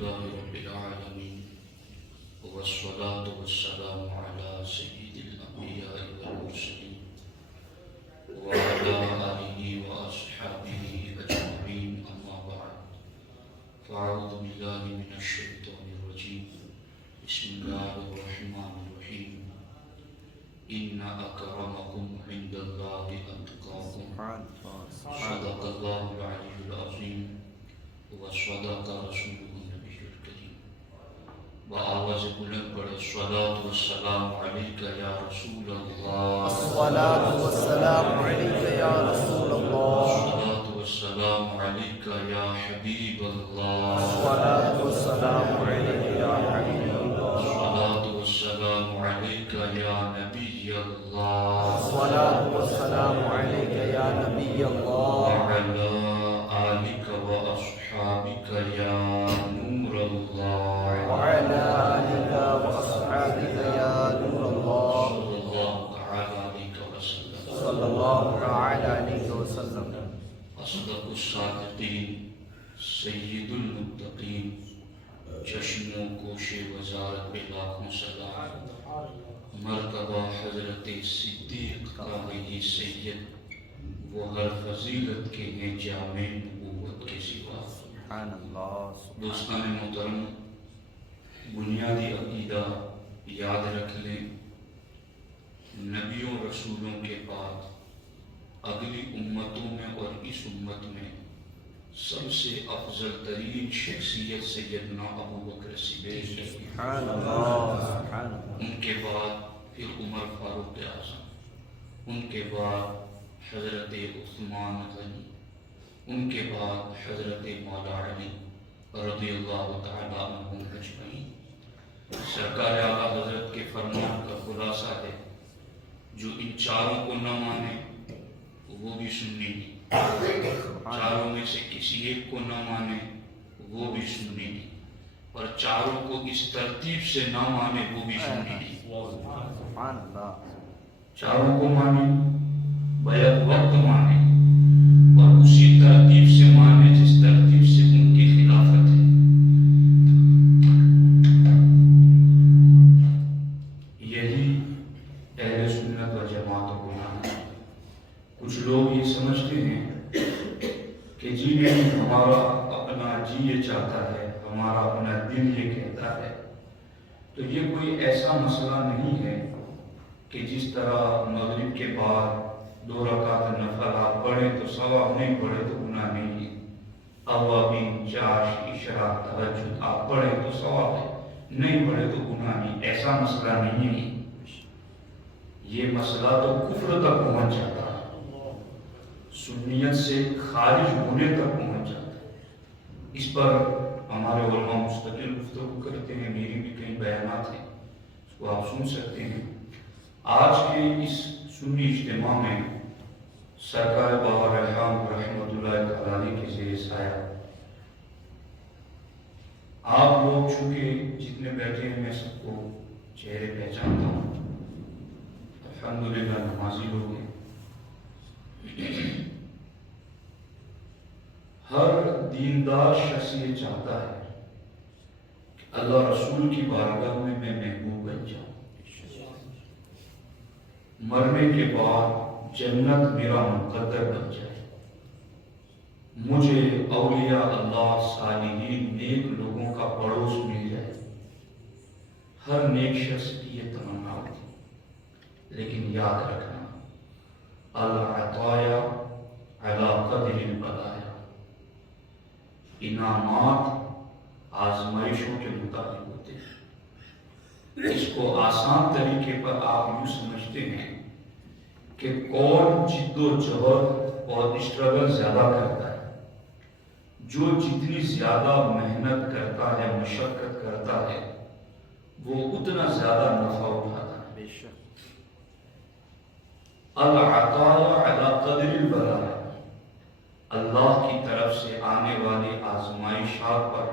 لله رب العالمين والصلاة والسلام على سيد الأنبياء والمرسلين وعلى آله وأصحابه أجمعين أما بعد فأعوذ بالله من الشيطان الرجيم بسم الله الرحمن الرحيم إن أكرمكم عند الله أتقاكم صدق الله العلي العظيم وصدق رسوله النبي الكريم بآواز بلند پڑھے الصلاة والسلام عليك يا رسول الله الصلاة والسلام عليك يا رسول الله الصلاة والسلام عليك يا حبيب الله الصلاة والسلام عليك يا حبيب الله الصلاة والسلام عليك يا نبي الله الصلاة والسلام عليك يا نبي الله وعلى آلك وأصحابك يا نور الله وعلى آلك وأصحابك يا نور الله صلى الله تعالى عليك وسلم صلى الله تعالى عليه وسلم أصدق الصادقين سيد المتقين چشم و گوش وزارت پہ لاکھوں سلام مرتبہ حضرت صدیق قائد سید وہ ہر فضیلت کے ہیں جامع نبوت کے سوا سبحان اللہ دوستان محترم بنیادی عقیدہ یاد رکھ لیں نبیوں رسولوں کے بعد اگلی امتوں میں اور اس امت میں سب سے افضل ترین شخصیت سیدنا ابو بکر صدیق سبحان اللہ سبحان اللہ ان کے بعد پھر عمر فاروق اعظم ان کے بعد حضرت عثمان غنی ان کے بعد حضرت مولا علی رضی اللہ تعالیٰ عنہم اجمعین سرکار اعلیٰ حضرت کے فرمان کا خلاصہ ہے جو ان چاروں کو نہ مانے وہ بھی سنی نہیں چاروں میں سے کسی ایک کو نہ مانے وہ بھی سنی نہیں اور چاروں کو اس ترتیب سے نہ مانے وہ بھی سنی نہیں سبحان اللہ چاروں کو مانے بیعت وقت مانے اور اسی ترتیب سے مانے جس ترتیب سے ان کی خلافت ہے یہی اہل سنت و جماعت کو مانا کچھ لوگ یہ سمجھتے ہیں کہ جی نہیں ہمارا اپنا جی یہ چاہتا ہے ہمارا اپنا دل یہ کہتا ہے تو یہ کوئی ایسا مسئلہ نہیں ہے کہ جس طرح مغرب کے بعد 2 رکعت نفل آپ پڑھیں تو ثواب نہیں پڑھے تو گناہ نہیں ہے اوابین چاش اشراق تہجد آپ پڑھیں تو ثواب ہے نہیں پڑھے تو گناہ نہیں ایسا مسئلہ نہیں ہے یہ مسئلہ تو کفر تک پہنچ جاتا ہے سنیت سے خارج ہونے تک پہنچ جاتا ہے اس پر ہمارے علماء مستقل گفتگو کرتے ہیں میری بھی کئی بیانات ہیں اس کو آپ سن سکتے ہیں آج کے اس سنی اجتماع میں سرکار بابا رحم رحمۃ اللہ تعالی کے زیر سایہ آپ لوگ چونکہ جتنے بیٹھے ہیں میں سب کو چہرے پہچانتا ہوں الحمدللہ نمازی لوگ ہیں ہر دیندار شخص یہ چاہتا ہے کہ اللہ رسول کی بارگاہ میں میں محبوب بن جاؤں مرنے کے بعد جنت میرا مقدر بن جائے مجھے اولیاء اللہ صالحین نیک لوگوں کا پڑوس مل جائے ہر نیک شخص کی یہ تمنا ہوتی لیکن یاد رکھنا العطایا علی قدر البلایا انعامات آزمائشوں کے مطابق ہوتے ہیں اس کو آسان طریقے پر آپ یوں سمجھتے ہیں کہ کون جد و جہد اور اسٹرگل زیادہ کرتا ہے جو جتنی زیادہ محنت کرتا ہے مشقت کرتا ہے وہ اتنا زیادہ نفع اٹھاتا ہے بے شک العطایا علی قدر البلایا اللہ کی طرف سے آنے والے آزمائشات پر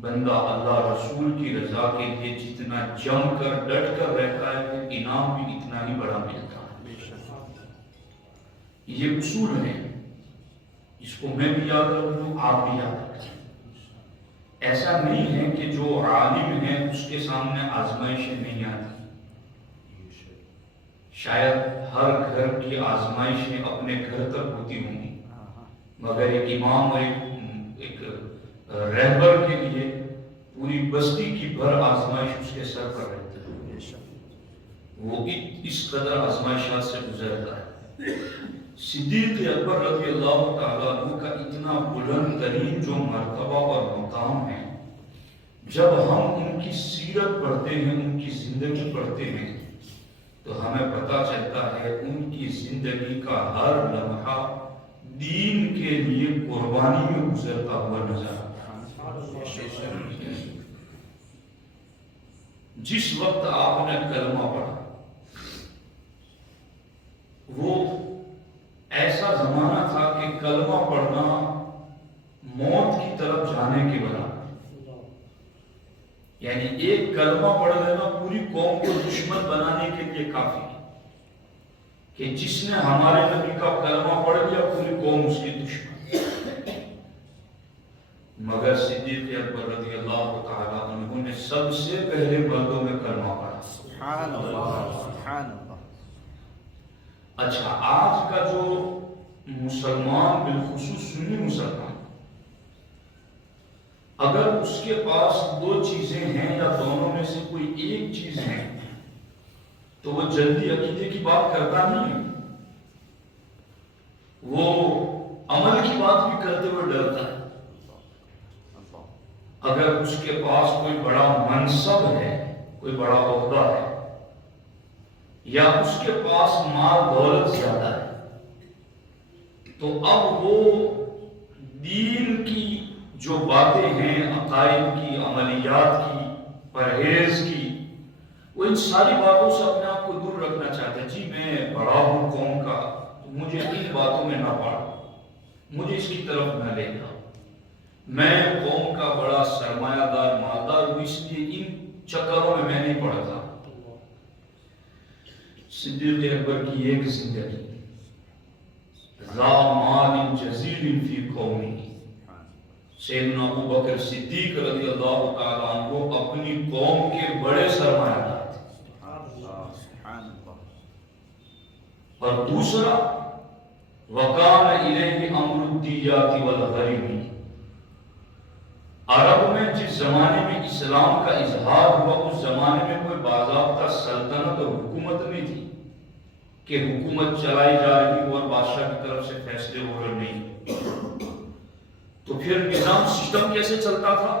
بندہ اللہ رسول کی رضا کے لیے جتنا جم کر ڈٹ کر رہتا ہے وہ انعام بھی اتنا ہی بڑا ملتا ہے یہ اصول ہے اس کو میں بھی یاد رکھوں آپ بھی یاد رکھیں ایسا نہیں ہے کہ جو عالم ہے اس کے سامنے آزمائشیں نہیں آتی. شاید ہر گھر کی آزمائشیں اپنے گھر تک ہوتی ہوں گی، مگر ایک امام اور ایک رہبر کے لیے پوری بستی کی بھر آزمائش اس کے سر پر رہتی ہے. وہ اس قدر آزمائشات سے گزرتا ہے. صدیق اکبر رضی اللہ تعالیٰ عنہ کا اتنا بلند ترین جو مرتبہ اور مقام ہے، جب ہم ان کی سیرت پڑھتے ہیں، ان کی زندگی پڑھتے ہیں، تو ہمیں پتہ چلتا ہے ان کی زندگی کا ہر لمحہ دین کے لیے قربانی میں گزرتا ہوا نظر آتا ہے. جس وقت آپ نے کلمہ پڑھا وہ ایسا زمانہ تھا کہ کلمہ پڑھنا موت کی طرف جانے کے برابر، یعنی ایک کلمہ پڑھ لینا پوری قوم کو دشمن بنانے کے لیے کافی ہے کہ جس نے ہمارے نبی کا کلمہ پڑھ لیا پوری قوم اس کی دشمن. مگر صدیق اکبر رضی اللہ تعالیٰ عنہ نے سب سے پہلے مردوں میں کلمہ پڑھا. سبحان اللہ سبحان اللہ. اچھا، آج کا جو مسلمان بالخصوص سنی مسلمان، اگر اس کے پاس دو چیزیں ہیں یا دونوں میں سے کوئی ایک چیز ہے تو وہ جلدی عقیدے کی بات کرتا نہیں ہے، وہ عمل کی بات بھی کرتے ہوئے ڈرتا ہے. اگر اس کے پاس کوئی بڑا منصب ہے، کوئی بڑا عہدہ ہے، یا اس کے پاس مال دولت زیادہ ہے، تو اب وہ دین کی جو باتیں ہیں، عقائد کی، عملیات کی، پرہیز کی، وہ ان ساری باتوں سے اپنے آپ کو دور رکھنا چاہتا ہے. جی میں بڑا ہوں قوم کا، تو مجھے ان باتوں میں نہ پاڑو، مجھے اس کی طرف نہ لے جاؤ. میں قوم کا بڑا سرمایہ دار مالدار ہوں، اس لیے ان چکروں میں نہیں پڑتا. صدیق اکبر کی ایک زندگی ذا مال جزیل فی قومی. سیدنا ابو بکر صدیق رضی اللہ تعالیٰ عنہ اپنی قوم کے بڑے سرمایہ دار تھے. اور دوسرا وَقَانَ إِلَيْهِ أَمْرُ الدِّيَّاتِ وَالْغَرِمِ. عرب میں جس زمانے میں اسلام کا اظہار ہوا اس زمانے میں کوئی باضابطہ سلطنت اور حکومت نہیں تھی کہ حکومت چلائی جا رہی ہو اور بادشاہ کی طرف سے فیصلے ہو رہے نہیں. تو پھر نظام سسٹم کیسے چلتا تھا؟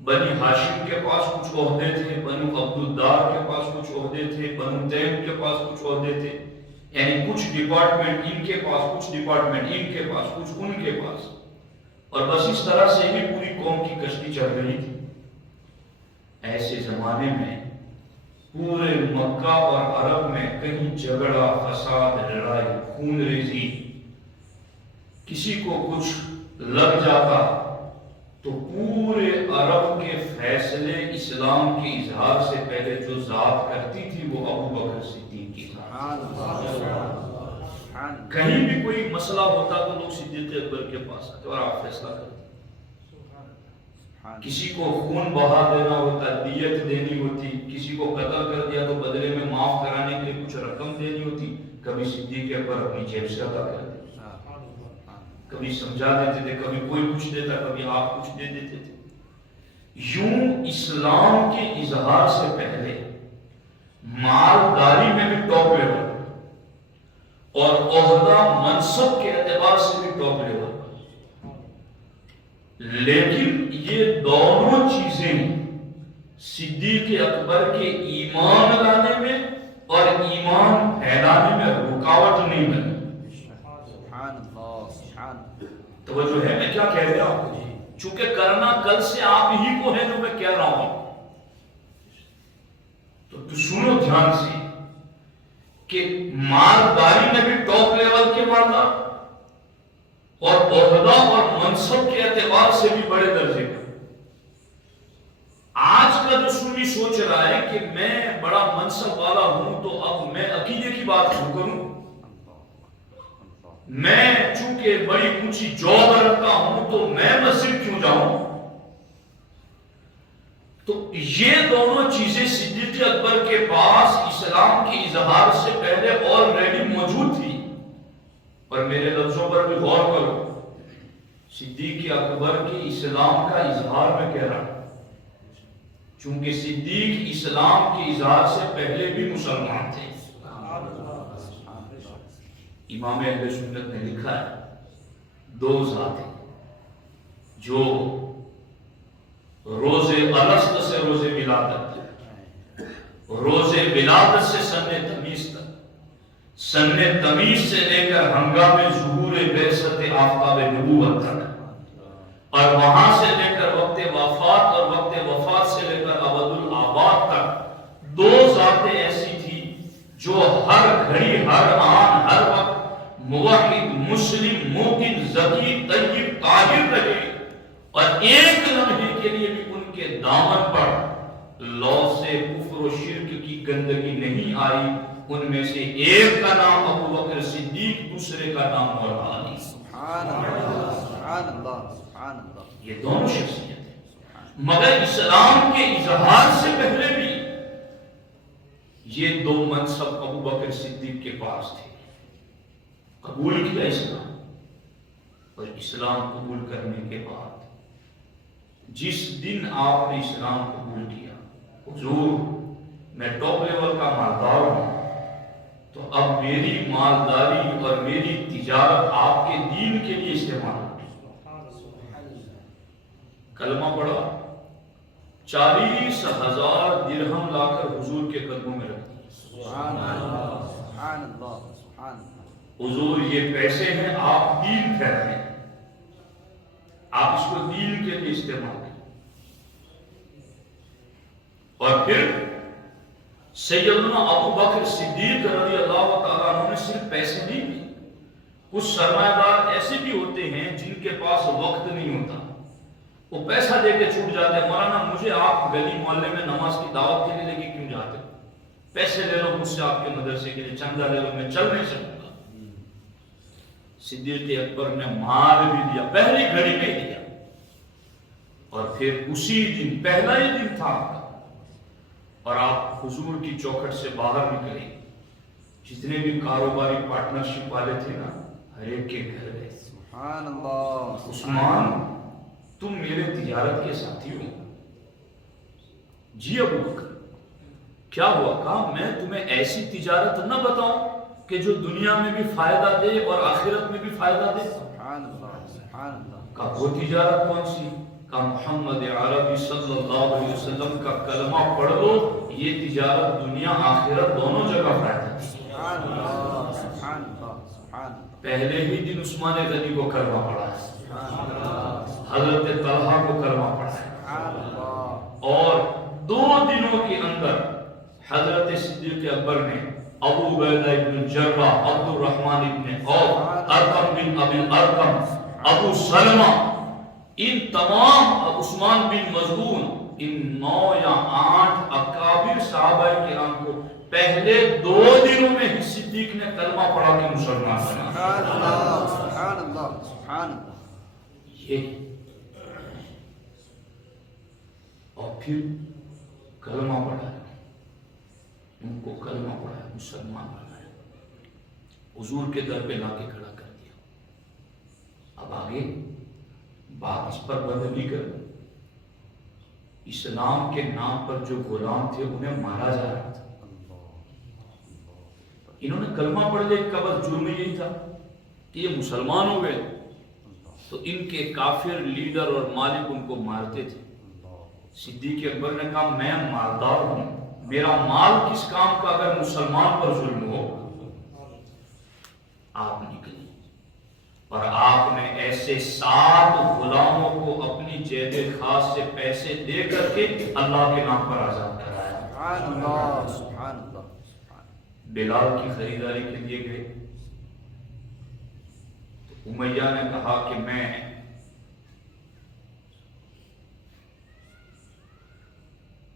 بنی ہاشم کے پاس کچھ عہدے تھے، بنو عبدالدار کے پاس کچھ عہدے تھے، بنو تیم کے پاس کچھ عہدے تھے، یعنی کچھ ڈپارٹمنٹ ان کے پاس، کچھ ڈپارٹمنٹ ان کے پاس، کچھ ان کے پاس، اور بس اس طرح سے ہی پوری قوم کی کشتی چل رہی تھی. ایسے زمانے میں پورے مکہ اور عرب میں کہیں جھگڑا، فساد، لڑائی، خون ریزی، کسی کو کچھ لگ جاتا تو پورے عرب کے فیصلے اسلام کے اظہار سے پہلے جو ذات کرتی تھی وہ ابو بکر صدیق کی ذات. کہیں بھی کوئی مسئلہ ہوتا تو لوگ صدیق اکبر کے پاس آتے اور آپ فیصلہ کرتے. کسی کو خون بہا دینا ہوتا، دیت دینی ہوتی، کسی کو قتل کر دیا تو بدلے میں معاف کرانے کے لیے کچھ رقم دینی ہوتی، کبھی صدیق اکبر اپنی جیب سے ادا کر دیتے، کبھی سمجھا دیتے تھے، کبھی کوئی کچھ دیتا، کبھی آپ کچھ دے دیتے تھے. یوں اسلام کے اظہار سے پہلے مالداری میں بھی ٹاپ لیول اور عہدہ منصب کے اعتبار سے بھی ٹاپ لیول، لیکن یہ دونوں چیزیں صدیق اکبر کے ایمان لانے میں اور ایمان پھیلانے میں رکاوٹ نہیں بنی. توجہ ہے میں کیا کہہ رہا ہوں؟ چونکہ کرنا کل سے آپ ہی کو ہے جو میں کہہ رہا ہوں، تو سنو دھیان سے کہ مالداری میں بھی ٹاپ لیول کے واردات اور عہدہ اور منصب کے اعتبار سے بھی بڑے درجے کا. آج کا جو سنی سوچ رہا ہے کہ میں بڑا منصب والا ہوں تو اب میں عقیدے کی بات کیوں کروں، میں چونکہ بڑی اونچی جاب رکھتا ہوں تو میں مسجد کیوں جاؤں، یہ دونوں چیزیں صدیق اکبر کے پاس اسلام کے اظہار سے پہلے آلریڈی موجود تھی. اور میرے لفظوں پر بھی غور کرو، صدیق اکبر کے اسلام کا اظہار میں کہہ رہا ہوں، چونکہ صدیق اسلام کے اظہار سے پہلے بھی مسلمان تھے. امام اہل سنت نے لکھا ہے دو ذات ہیں جو روز الست سے روز ولادت، روز ولادت سے سن تمیز تک، سن تمیز سے لے کر ہنگام ظہور بعثت آفتاب نبوت تک، اور وہاں سے لے کر وقت وفات اور وقت وفات سے لے کر ابد الآباد تک دو ذاتیں ایسی تھی جو ہر گھڑی، ہر آن، ہر وقت موحد، مسلم، موقن، ذکی، طیب، طاہر رہے، اور ایک لمحے کے لیے بھی ان کے دامن پر لو سے کفر و شرک کی گندگی نہیں آئی. ان میں سے ایک کا نام ابو بکر صدیق، دوسرے کا نام مولا علی. سبحان اللہ، سبحان اللہ، سبحان اللہ. یہ دونوں شخصیت ہیں، مگر اسلام کے اظہار سے پہلے بھی یہ دو منصب ابو بکر صدیق کے پاس تھے. قبول کیا اسلام، اور اسلام قبول کرنے کے بعد جس دن آپ نے اسلام قبول کیا، حضور میں ٹاپ لیول کا مالدار ہوں، تو اب میری مالداری اور میری تجارت آپ کے دین کے لیے استعمال ہوگی. کلمہ پڑھا، 40,000 درہم لا کر حضور کے قدموں میں رکھ دی. سبحان اللہ، سبحان اللہ، سبحان اللہ. حضور یہ پیسے ہیں، آپ دین پھیلائیں، آپ اس کو دین کے لیے استعمال کریں. اور پھر سیدنا ابو بکر صدیق رضی اللہ تعالیٰ عنہ نے صرف پیسے نہیں دیے. کچھ سرمایہ دار ایسے بھی ہوتے ہیں جن کے پاس وقت نہیں ہوتا، وہ پیسہ دے کے چھوٹ جاتے ہیں. مولانا مجھے آپ گلی محلے میں نماز کی دعوت کے لیے لے کے کیوں جاتے ہو؟ پیسے لے لو مجھ سے آپ کے مدرسے کے لیے، چندہ لے لو، میں چل نہیں سکوں گا. صدیق اکبر نے مال بھی دیا، پہلی گھڑی میں دیا، اور پھر اسی دن، پہلا ہی دن تھا آپ کا، اور آپ حضور کی چوکھٹ سے باہر نکلے. جتنے بھی کاروباری پارٹنرشپ والے تھے نا، ہر ایک کے گھر گئے. سبحان اللہ. عثمان تم میرے تجارت کے ساتھی ہو؟ جی ابو بکر. کیا ہوا؟ کہا میں تمہیں ایسی تجارت نہ بتاؤں کہ جو دنیا میں بھی فائدہ دے اور آخرت میں بھی فائدہ دے؟ سبحان اللہ، سبحان اللہ. کہا وہ تجارت کون سی؟ کہا محمد عربی صلی اللہ علیہ وسلم کا کلمہ پڑھ لو، یہ تجارت دنیا آخرت دونوں جگہ فائدہ دے. سبحان اللہ، سبحان اللہ، سبحان اللہ. پہلے ہی دن عثمان غنی کو کلمہ پڑھا ہے، سبحان اللہ، حضرت طلحہ کو کلمہ پڑھا ہے، سبحان اللہ. اور 2 دنوں کے اندر حضرت صدیق اکبر نے ابو عبیدہ ابن جرح، عبد الرحمن ابن عوف، ارقم بن ابی الارقم، ابو سلمہ، ان تمام، عثمان بن مظعون، ان 9 یا 8 اکابر صحابہ کرام کو پہلے 2 دنوں میں ہی صدیق نے کلمہ پڑھا کے مسلمان بنا. سبحان اللہ، سبحان اللہ، سبحان اللہ. یہ اور پھر کلمہ پڑھایا، ان کو کلمہ پڑھایا، مسلمان بنایا، حضور کے در پہ لا کے کھڑا کر دیا. اب آگے بات اس پر بدلی کر، اسلام کے نام پر جو غلام تھے انہیں مارا جا رہا تھا. انہوں نے کلمہ پڑھ لیا، کا بس جرم یہی تھا کہ یہ مسلمان ہو گئے، تو ان کے کافر لیڈر اور مالک ان کو مارتے تھے. صدیق اکبر نے کہا میں مالدار ہوں، میرا مال کس کام کا اگر مسلمان پر ظلم ہو؟ آپ نکلی اور آپ نے ایسے 7 غلاموں کو اپنی جیب خاص سے پیسے دے کر کے اللہ کے نام پر آزاد کرایا. سبحان اللہ، سبحان اللہ. بلال کی خریداری کے لیے گئے تو امیہ نے کہا کہ میں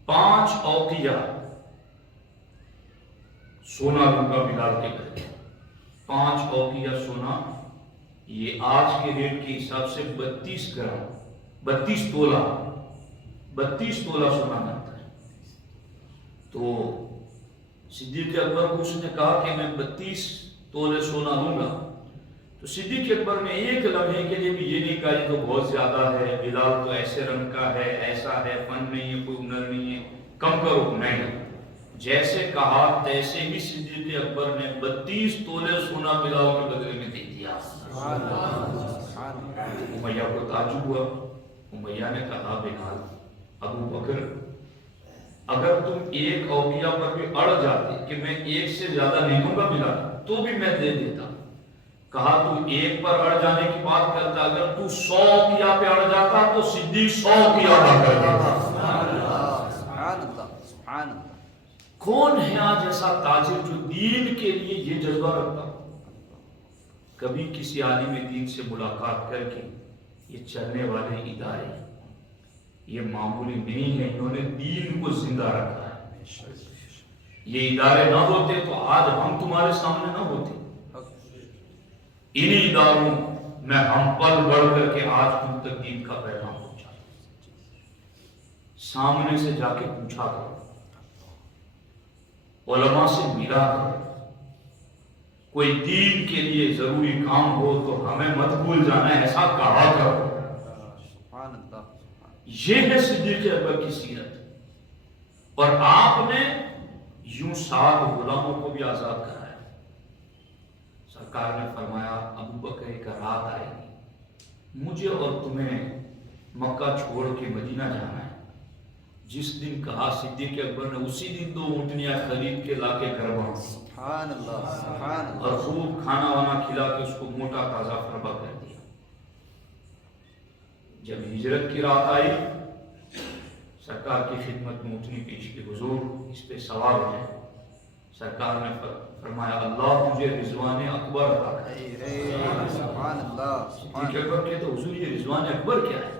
5 اوقیہ سونا لوں گا بلال کے گھر. 5 اوقیہ سونا، یہ آج کے ریٹ کے حساب سے 32 گرام، 32 تولہ سونا بنتا ہے. تو صدیق اکبر کو اس نے کہا کہ میں 32 تولے سونا لوں گا. تو صدیق اکبر نے ایک لمحے کے لیے بھی یہ نہیں کہا یہ تو بہت زیادہ ہے، بلال تو ایسے رنگ کا ہے، ایسا ہے، فن نہیں ہے، کوئی ہنر نہیں ہے، کم کرو. نہیں، جیسے کہا تیسے ہی صدیق اکبر نے 32 تولے سونا بلال کے بدلے میں دے دیا. امیہ کو تعجب ہوا. امیہ نے کہا بلال، ابو بکر اگر تم ایک اوقیہ پر بھی اڑ جاتے کہ میں ایک سے زیادہ نہیں دوں گا بلال تو بھی میں دے دیتا. کہا تو ایک پر اڑ جانے کی بات کرتا، اگر تو 100 اوقیہ پہ اڑ جاتا تو صدیق 100 اوقیہ ادا کر دیتا. کون ہے آج ایسا تاجر جو دین کے لیے یہ جذبہ رکھتا؟ کبھی کسی عالم دین سے ملاقات کر کے یہ چلنے والے ادارے یہ معمولی نہیں ہے، انہوں نے دین کو زندہ رکھا ہے. یہ ادارے نہ ہوتے تو آج ہم تمہارے سامنے نہ ہوتے. انہی اداروں میں ہم پل بڑھ کر کے آج تم تک دین کا پیغام پہنچا. سامنے سے جا کے پوچھا کرو، علماء سے ملا کرو. کوئی دین کے لیے ضروری کام ہو تو ہمیں مت بھول جانا ہے، ایسا کہا کرو. یہ ہے صدیق اکبر کی سیرت. اور آپ نے یوں 7 غلاموں کو بھی آزاد کرایا. سرکار نے فرمایا ابو بکر ایک رات آئے گی مجھے اور تمہیں مکہ چھوڑ کے مدینہ جانا ہے. جس دن کہا صدیق اکبر نے اسی دن 2 اونٹنیاں خرید کے لا کے گھر باندھی اور خوب کھانا وانا کھلا کے اس کو موٹا تازہ فربا کر دیا. جب ہجرت کی رات آئی سرکار کی خدمت میں اونٹنی پیش کی، حضور اس پہ سوار ہو جائے. سرکار نے فرمایا اللہ تجھے رضوان اکبر عطا کرے. صدیق اکبر کہتے حضور یہ رضوان اکبر کیا ہے؟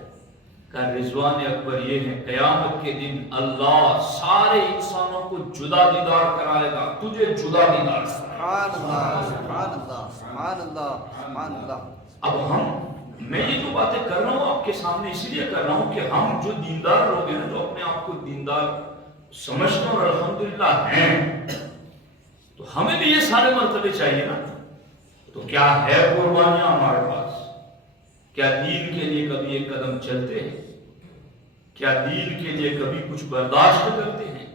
کہا رضوان اکبر یہ ہے قیامت کے دن اللہ سارے انسانوں کو جدا دیدار کرائے گا، تجھے جدا دیدار کرائے. اب میں یہ جو باتیں کر رہا ہوں آپ کے سامنے اس لیے کر رہا ہوں کہ ہم جو دیندار لوگ ہیں جو اپنے آپ کو دیندار سمجھتے ہیں اور الحمدللہ ہیں، تو ہمیں بھی یہ سارے مرتبے چاہیے نا. تو کیا ہے قربانیاں ہمارے پاس؟ کیا دین کے لیے کبھی ایک قدم چلتے ہیں؟ کیا دین کے لیے کبھی کچھ برداشت کرتے ہیں؟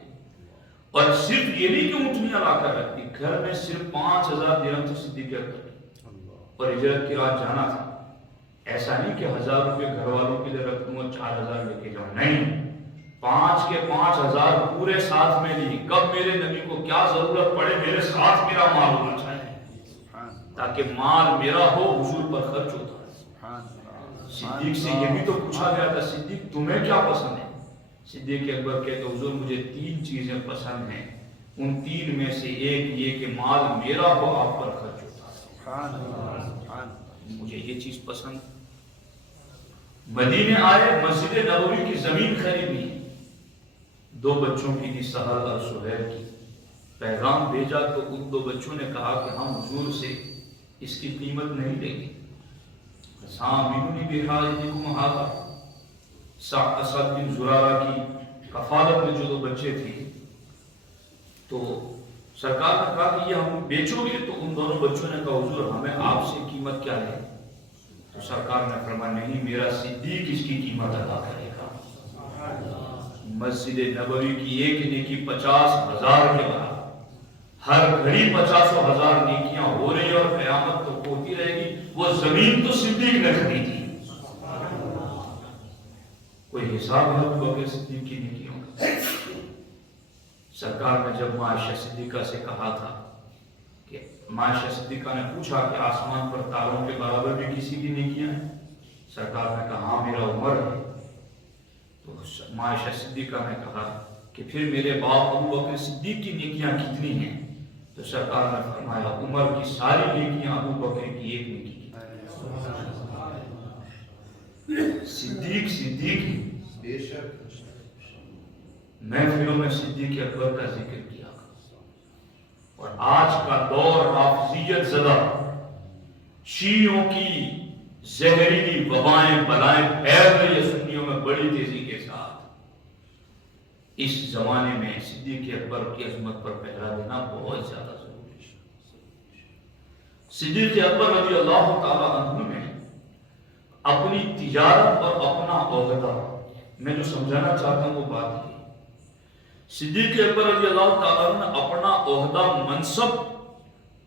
اور صرف یہ نہیں کہ اونٹنیاں لا کر رکھتی، گھر میں صرف 5000 درہم تھے صدیق اکبر اور ہجرت کی رات جانا تھا. ایسا نہیں کہ 1000 روپے گھر والوں کے لیے رکھ دوں اور 4000 لے کے جاؤں. نہیں، 5 کے 5000 پورے ساتھ میں لی. کب میرے نبی کو کیا ضرورت پڑے میرے ساتھ میرا مال ہونا چاہیے تاکہ مال میرا ہو، حضور پر خرچ ہوتا. صدیق سے یہ بھی تو پوچھا گیا تھا صدیق تمہیں کیا پسند ہے؟ صدیق اکبر کہتے حضور مجھے 3 چیزیں پسند ہیں، ان 3 میں سے ایک یہ کہ مال میرا ہو آپ پر خرچ ہوتا. مجھے یہ چیز پسند. مدینے آئے، مسجد نبوی کی زمین خریدی، 2 بچوں کی دی، سہل اور سہیل کی. پیغام بھیجا تو ان 2 بچوں نے کہا کہ ہم حضور سے اس کی قیمت نہیں دیں گے. سامعونی بحاجتکم ھذا، اسد بن زرارہ کی کفالت میں جو 2 بچے تھے تو سرکار نے کہا کہ یہ ہم بیچو گے. تو ان دونوں بچوں نے کہا حضور ہمیں آپ سے قیمت کیا ہے؟ تو سرکار نے فرمایا نہیں، میرا صدیق اس کی قیمت ادا کرے گا. مسجد نبوی کی ایک نیکی 50,000 کے برابر. ہر گھڑی 50,000 نیکیاں ہو رہی اور قیامت تو ہوتی رہے گی. وہ زمین تو صدیق نے خریدی. کوئی حساب ہے ابو بکر صدیق کی نیکیوں کا؟ سرکار نے جب عائشہ صدیقہ سے کہا تھا کہ عائشہ صدیقہ نے پوچھا کہ آسمان پر تاروں کے برابر بھی کسی کی نیکیاں ہیں؟ سرکار نے کہا ہاں میرا عمر ہے. تو عائشہ صدیقہ نے کہا کہ پھر میرے باپ ابو بکر صدیق کی نیکیاں کتنی ہیں؟ تو سرکار نے فرمایا عمر کی ساری نیکیاں ابو بکر کی ایک نیکی. صدیق بے شک محفلوں میں صدیق اکبر کا ذکر کیا. اور آج کا دور رافضیت زدہ شیعوں کی زہریلی وبائیں بلائیں پھیل رہی ہے سنیوں میں بڑی تیزی کے ساتھ. اس زمانے میں صدیق اکبر کی عظمت پر پہرا دینا بہت زیادہ ضروری ہے۔ صدیق اکبر رضی اللہ تعالی عنہ نے اپنی تجارت اور اپنا عہدہ، میں جو سمجھانا چاہتا ہوں وہ بات ہے، صدیق اکبر رضی اللہ تعالیٰ نے اپنا عہدہ، منصب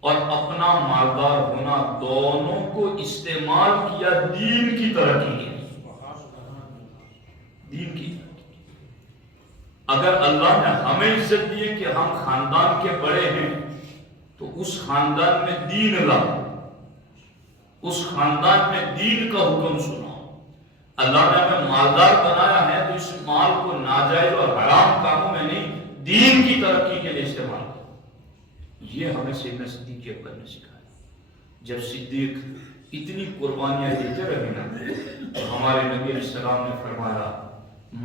اور اپنا مالدار ہونا دونوں کو استعمال کیا دین کی ترقی کے لیے، دین کی۔ اگر اللہ نے ہمیں عزت دی کہ ہم خاندان کے بڑے ہیں تو اس خاندان میں دین لا، اس خاندان میں دین کا حکم سنا۔ اللہ نے ہمیں مالدار بنایا ہے تو اس مال کو ناجائز اور حرام کاموں میں نہیں، دین کی ترقی کے لیے استعمال کرو۔ یہ ہمیں سیدنا صدیق اکبر نے سکھایا۔ جب صدیق اتنی قربانیاں دیتے رہے نا تو ہمارے نبی علیہ السلام نے فرمایا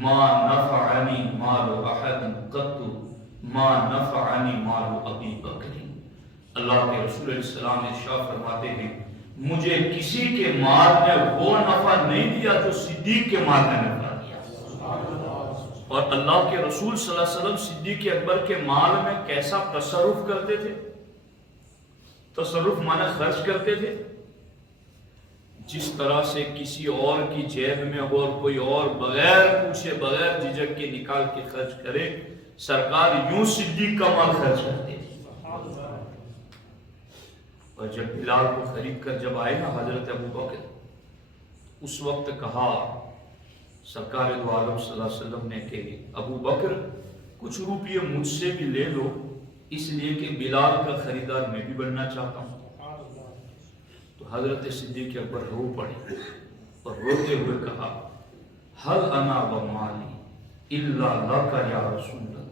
ما نفعنی مال احد قط ما نفعنی مال ابی بکر۔ اللہ کے رسول علیہ السلام ارشاد فرماتے ہیں مجھے کسی کے مال نے وہ نفع نہیں دیا جو صدیق کے مال نے نفع دیا۔ اور اللہ کے رسول صلی اللہ علیہ وسلم صدیق اکبر کے مال میں کیسا تصرف کرتے تھے؟ تصرف معنی خرچ کرتے تھے جس طرح سے کسی اور کی جیب میں اور کوئی اور بغیر پوچھے بغیر جھجک کے نکال کے خرچ کرے، سرکار یوں صدیق کا مال خرچ کرتے تھے۔ اور جب بلال کو خرید کر جب آئے نا حضرت ابو بکر، اس وقت کہا سرکار دو عالم صلی اللہ علیہ وسلم نے کہ ابو بکر کچھ روپیے مجھ سے بھی لے لو، اس لیے کہ بلال کا خریدار میں بھی بننا چاہتا ہوں۔ تو حضرت صدیق اکبر رو پڑے اور روتے ہوئے کہا حل انا و مالی الا لک یا رسول اللہ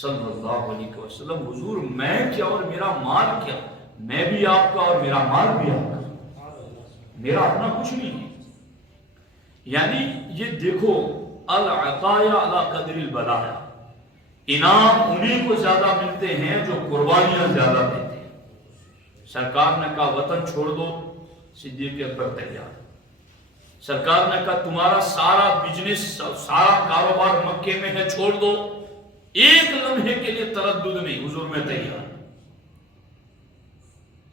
صلی اللہ علیہ وسلم، حضور میں کیا اور میرا مال کیا، میں بھی آپ کا اور میرا مال بھی آپ کا، میرا اپنا کچھ نہیں ہے۔ یعنی یہ دیکھو العطایا علی قدر البلایا، انعام انہیں کو زیادہ ملتے ہیں جو قربانیاں زیادہ دیتے ہیں۔ سرکار نے کہا وطن چھوڑ دو، صدیق اکبر تیار۔ سرکار نے کہا تمہارا سارا بزنس سارا کاروبار مکے میں ہے، چھوڑ دو، ایک لمحے کے لیے تردد نہیں، حضور میں تیار۔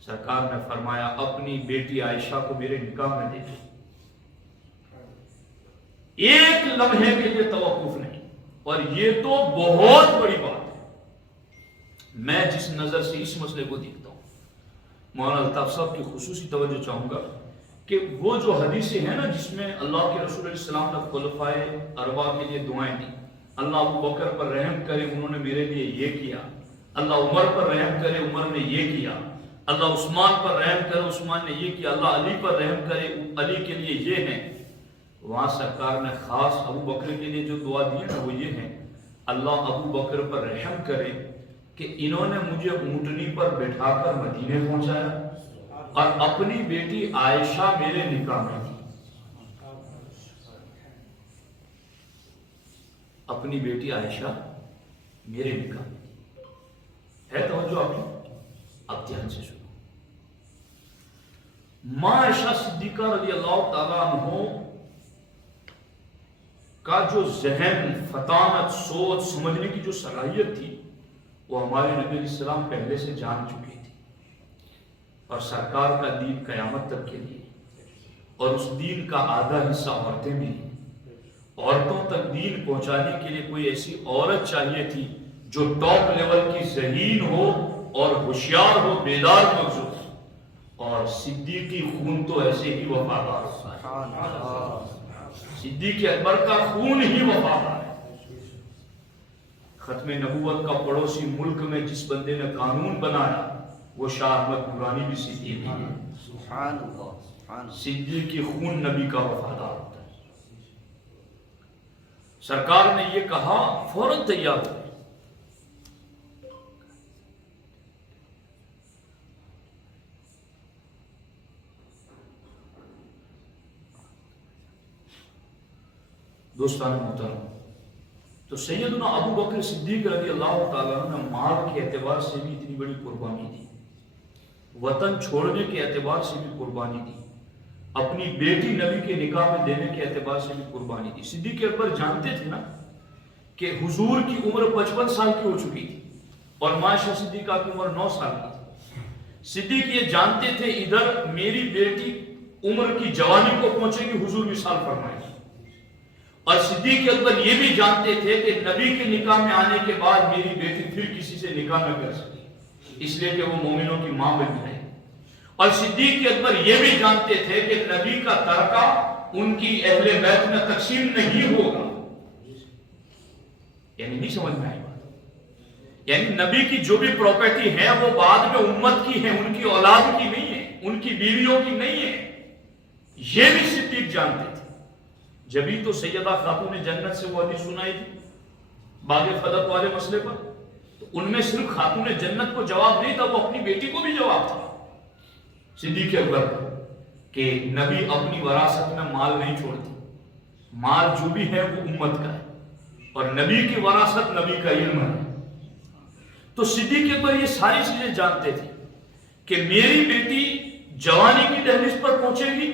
سرکار نے فرمایا اپنی بیٹی عائشہ کو میرے نکاح میں دے دو، ایک لمحے کے لیے توقف نہیں۔ اور یہ تو بہت بڑی بات ہے۔ میں جس نظر سے اس مسئلے کو دیکھتا ہوں، مولانا الطاف صاحب کی خصوصی توجہ چاہوں گا کہ وہ جو حدیثیں ہیں نا جس میں اللہ کے رسول علیہ السلام نے خلفائے اربعہ کے لیے دعائیں دی، اللہ ابو بکر پر رحم کرے انہوں نے میرے لیے یہ کیا، اللہ عمر پر رحم کرے عمر نے یہ کیا، اللہ عثمان پر رحم کرے عثمان نے یہ کیا، اللہ علی پر رحم کرے علی کے لیے یہ ہے۔ وہاں سرکار نے خاص ابو بکر کے لیے جو دعا دی ہے نا وہ یہ ہے اللہ ابو بکر پر رحم کرے کہ انہوں نے مجھے اونٹنی پر بٹھا کر مدینے پہنچایا اور اپنی بیٹی عائشہ میرے نکاح میں دی، اپنی بیٹی عائشہ میرے نکاح میں دی۔ ہے توجہ آپ کی؟ اب دھیان سے سنو۔ ماں عائشہ صدیقہ رضی اللہ تعالیٰ عنہ کا جو ذہن، فطانت، سوچ سمجھنے کی جو صلاحیت تھی وہ ہمارے نبی علیہ السلام پہلے سے جان چکے تھے، اور سرکار کا دین قیامت تک کے لیے، اور اس دین کا آدھا حصہ عورتیں بھی ہیں۔ عورتوں تک دین پہنچانے کے لیے کوئی ایسی عورت چاہیے تھی جو ٹاپ لیول کی ذہین ہو اور ہوشیار ہو، بیدار مغز ہو، اور صدیقی خون تو ایسے ہی وفادار ہوتا ہے۔ صدیق اکبر کا خون ہی وفادار ہے۔ ختم نبوت کا پڑوسی ملک میں جس بندے نے قانون بنایا وہ شاہ احمد نورانی بھی صدیق ہے۔ صدیق کی خون نبی کا وفادار ہوتا ہے۔ سرکار نے یہ کہا فوراً تیار ہو۔ دوستان محترم، تو سیدنا ابو بکر صدیق رضی اللہ تعالیٰ نے مال کے اعتبار سے بھی اتنی بڑی قربانی دی، وطن چھوڑنے کے اعتبار سے بھی قربانی دی، اپنی بیٹی نبی کے نکاح میں دینے کے اعتبار سے بھی قربانی دی۔ صدیق اکبر جانتے تھے نا کہ حضور کی عمر 55 سال کی ہو چکی تھی اور معاشہ صدیقہ کی عمر 9 سال کی تھی. صدیق یہ جانتے تھے ادھر میری بیٹی عمر کی جوانی کو پہنچے گی، حضور وصال فرمائے گی، اور صدیق اکبر یہ بھی جانتے تھے کہ نبی کے نکاح میں آنے کے بعد میری بیٹی پھر کسی سے نکاح نہ کر سکے، اس لیے کہ وہ مومنوں کی ماں بن رہے. اور صدیق اکبر یہ بھی جانتے تھے کہ نبی کا ترکہ ان کی اہل بیت میں تقسیم نہیں ہوگا. یعنی نہیں سمجھ میں آئی بات، یعنی نبی کی جو بھی پراپرٹی ہے وہ بعد میں امت کی ہے، ان کی اولاد کی نہیں ہے، ان کی بیویوں کی نہیں ہے. یہ بھی صدیق جانتے تھے. جبھی تو سیدہ خاتون جنت سے وہ حدیث سنائی تھی باغ فدق والے مسئلے پر، تو ان میں صرف خاتون جنت کو جواب نہیں تھا، وہ اپنی بیٹی کو بھی جواب تھا صدیق اکبر کہ نبی اپنی وراثت میں مال نہیں چھوڑتے، مال جو بھی ہے وہ امت کا ہے، اور نبی کی وراثت نبی کا علم ہے. تو صدیق اکبر یہ ساری چیزیں جانتے تھے کہ میری بیٹی جوانی کی دہلیز پر پہنچے گی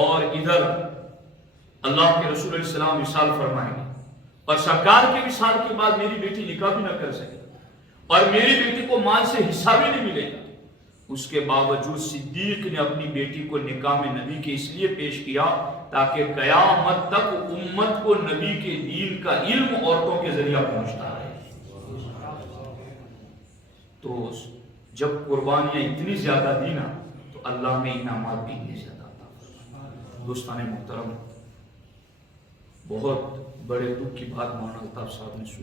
اور ادھر اللہ کے رسول علیہ السلام وصال فرمائیں گے، اور سرکار کے وصال کے بعد میری بیٹی نکاح بھی نہ کر سکے اور میری بیٹی کو مال سے حصہ بھی نہیں ملے گا. اس کے باوجود صدیق نے اپنی بیٹی کو نکاح میں نبی کے اس لیے پیش کیا تاکہ قیامت تک امت کو نبی کے دین کا علم عورتوں کے ذریعہ پہنچتا رہے. تو جب قربانیاں اتنی زیادہ دی نا تو اللہ نے انعامات بھی اتنے زیادہ عطا. دوستان محترم، بہت بڑے دکھ کی بات مولانا الطاف صاحب نے سنی.